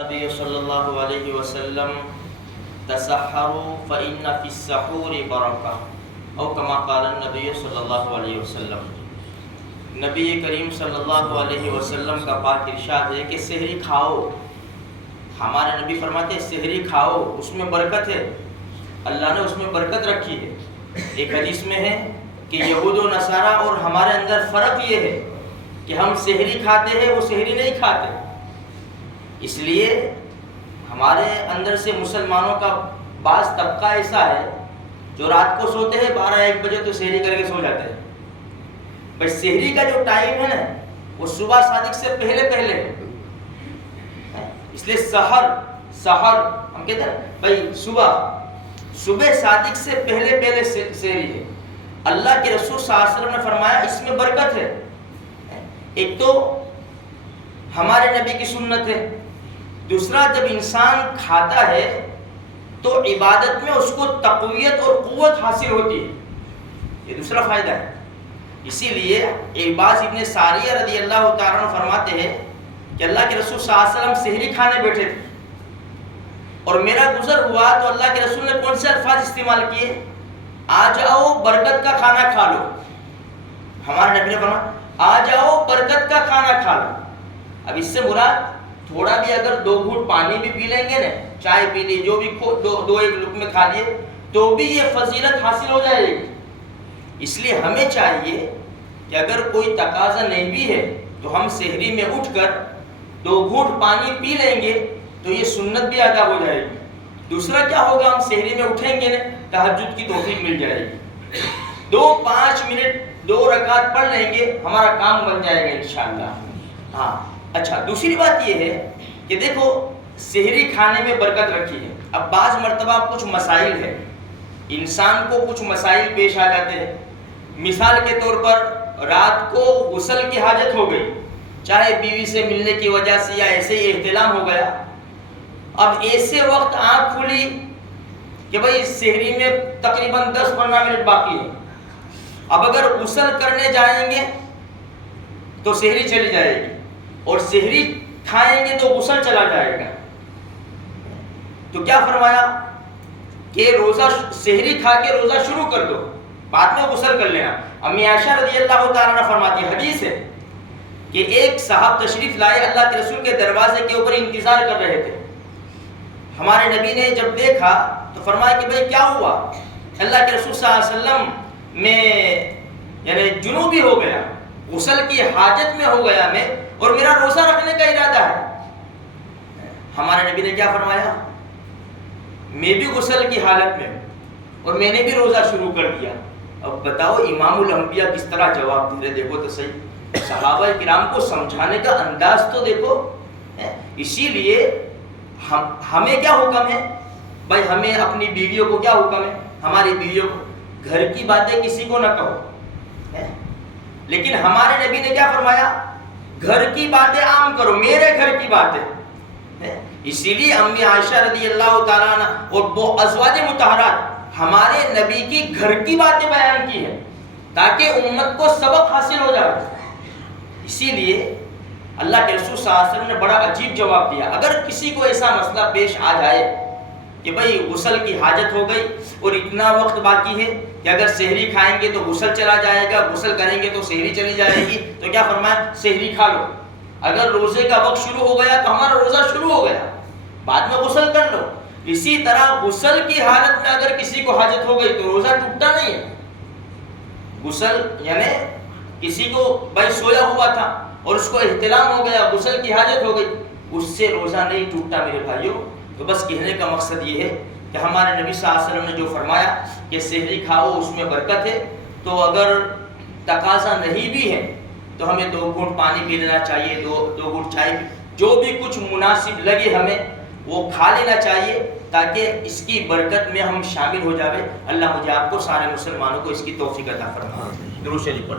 النبي صلى الله عليه وسلم تسحروا فإن في السحور برکہ او کما قال النبی صلی اللہ علیہ وسلم. نبی کریم صلی اللہ علیہ وسلم کا پاک ارشاد ہے کہ سحری کھاؤ. ہمارے نبی فرماتے ہیں سحری کھاؤ، اس میں برکت ہے، اللہ نے اس میں برکت رکھی ہے. ایک حدیث میں ہے کہ یہود و نصارہ اور ہمارے اندر فرق یہ ہے کہ ہم سحری کھاتے ہیں، وہ سحری نہیں کھاتے. اس لیے ہمارے اندر سے مسلمانوں کا بعض طبقہ ایسا ہے جو رات کو سوتے ہیں 12-1 بجے تو سحری کر کے سو جاتے ہیں. بھائی سحری کا جو ٹائم ہے نا وہ صبح صادق سے پہلے ہے. اس لیے سحر ہم کہتے ہیں بھائی صبح صادق سے پہلے سحری ہے. اللہ کے رسول صلی اللہ علیہ وسلم نے فرمایا اس میں برکت ہے. ایک تو ہمارے نبی کی سنت ہے، دوسرا جب انسان کھاتا ہے تو عبادت میں اس کو تقویت اور قوت حاصل ہوتی ہے، یہ دوسرا فائدہ ہے. اسی لیے عباس ابن ساریہ رضی اللہ تعالیٰ عنہ فرماتے ہیں کہ اللہ کے رسول صلی اللہ علیہ وسلم سحری کھانے بیٹھے تھے اور میرا گزر ہوا تو اللہ کے رسول نے کون سے الفاظ استعمال کیے؟ آ جاؤ برکت کا کھانا کھا لو. ہمارے نبی نے فرمایا آ جاؤ برکت کا کھانا کھا لو. اب اس سے مراد تھوڑا بھی اگر 2 گھونٹ پانی بھی پی لیں گے نا، چائے پی لی، جو بھی دو ایک لقمے کھا لیے تو بھی یہ فضیلت حاصل ہو جائے گی. اس لیے ہمیں چاہیے کہ اگر کوئی تقاضا نہیں بھی ہے تو ہم سحری میں اٹھ کر 2 گھونٹ پانی پی لیں گے تو یہ سنت بھی ادا ہو جائے گی. دوسرا کیا ہوگا، ہم سحری میں اٹھیں گے نا تہجد کی توفیق مل جائے گی. 5 منٹ 2 رکعت پڑھ لیں گے، ہمارا کام بن جائے گا انشاءاللہ. ہاں اچھا، دوسری بات یہ ہے کہ دیکھو سحری کھانے میں برکت رکھی ہے. اب بعض مرتبہ کچھ مسائل ہے، انسان کو کچھ مسائل پیش آ جاتے ہیں. مثال کے طور پر رات کو غسل کی حاجت ہو گئی، چاہے بیوی سے ملنے کی وجہ سے یا ایسے ہی احتلام ہو گیا. اب ایسے وقت آنکھ کھلی کہ بھائی سحری میں تقریباً 10-15 منٹ باقی ہے. اب اگر غسل کرنے جائیں گے تو سحری چلی جائے گی اور سحری کھائیں گے تو غسل چلا جائے گا. تو کیا فرمایا کہ سحری کھا کے روزہ شروع کر دو، بعد میں غسل کر لینا. امی عائشہ رضی اللہ تعالیٰ عنہ فرماتی ہے، حدیث ہے کہ ایک صاحب تشریف لائے، اللہ کے رسول کے دروازے کے اوپر انتظار کر رہے تھے. ہمارے نبی نے جب دیکھا تو فرمایا کہ بھائی کیا ہوا؟ اللہ کے رسول صلی اللہ علیہ وسلم میں یعنی جنوبی ہو گیا، غسل کی حاجت میں ہو گیا میں، اور میرا روزہ رکھنے کا ارادہ ہے. ہمارے نبی نے کیا فرمایا؟ میں بھی غسل کی حالت میں اور میں نے بھی روزہ شروع کر دیا. اب بتاؤ امام الانبیاء کس طرح جواب دے رہے، دیکھو تو صحیح. صحابہ کرام کو سمجھانے کا انداز تو دیکھو. اسی لیے ہمیں کیا حکم ہے بھائی، ہمیں اپنی بیویوں کو کیا حکم ہے؟ ہماری بیویوں کو گھر کی باتیں کسی کو نہ کہو، لیکن ہمارے نبی نے کیا فرمایا؟ گھر کی باتیں عام کرو، میرے گھر کی باتیں. اسی لیے امی عائشہ رضی اللہ تعالیٰ عنہ اور وہ ازواج مطہرات ہمارے نبی کی گھر کی باتیں بیان کی ہیں تاکہ امت کو سبق حاصل ہو جائے. اسی لیے اللہ کے رسول صلی اللہ علیہ وسلم نے بڑا عجیب جواب دیا. اگر کسی کو ایسا مسئلہ پیش آ جائے کہ بھئی غسل کی حاجت ہو گئی اور اتنا وقت باقی ہے کہ اگر سحری کھائیں گے تو غسل چلا جائے گا، غسل کریں گے تو سحری چلی جائے گی، تو کیا فرمایا؟ سحری کھا لو. اگر روزے کا وقت شروع ہو گیا تو ہمارا روزہ شروع ہو گیا، بعد میں غسل کر لو. اسی طرح غسل کی حالت میں اگر کسی کو حاجت ہو گئی تو روزہ ٹوٹتا نہیں ہے. غسل یعنی کسی کو بھائی سویا ہوا تھا اور اس کو احتلام ہو گیا، غسل کی حاجت ہو گئی، اس سے روزہ نہیں ٹوٹتا میرے بھائیوں. تو بس کہنے کا مقصد یہ ہے کہ ہمارے نبی صلی اللہ علیہ وسلم نے جو فرمایا کہ سحری کھاؤ اس میں برکت ہے، تو اگر تقاضا نہیں بھی ہے تو ہمیں 2 گھونٹ پانی پی لینا چاہیے، 2 گھونٹ چائے، جو بھی کچھ مناسب لگے ہمیں وہ کھا لینا چاہیے تاکہ اس کی برکت میں ہم شامل ہو جائیں. اللہ مجھے آپ کو سارے مسلمانوں کو اس کی توفیق عطا فرمائے. درود شریف پڑھ.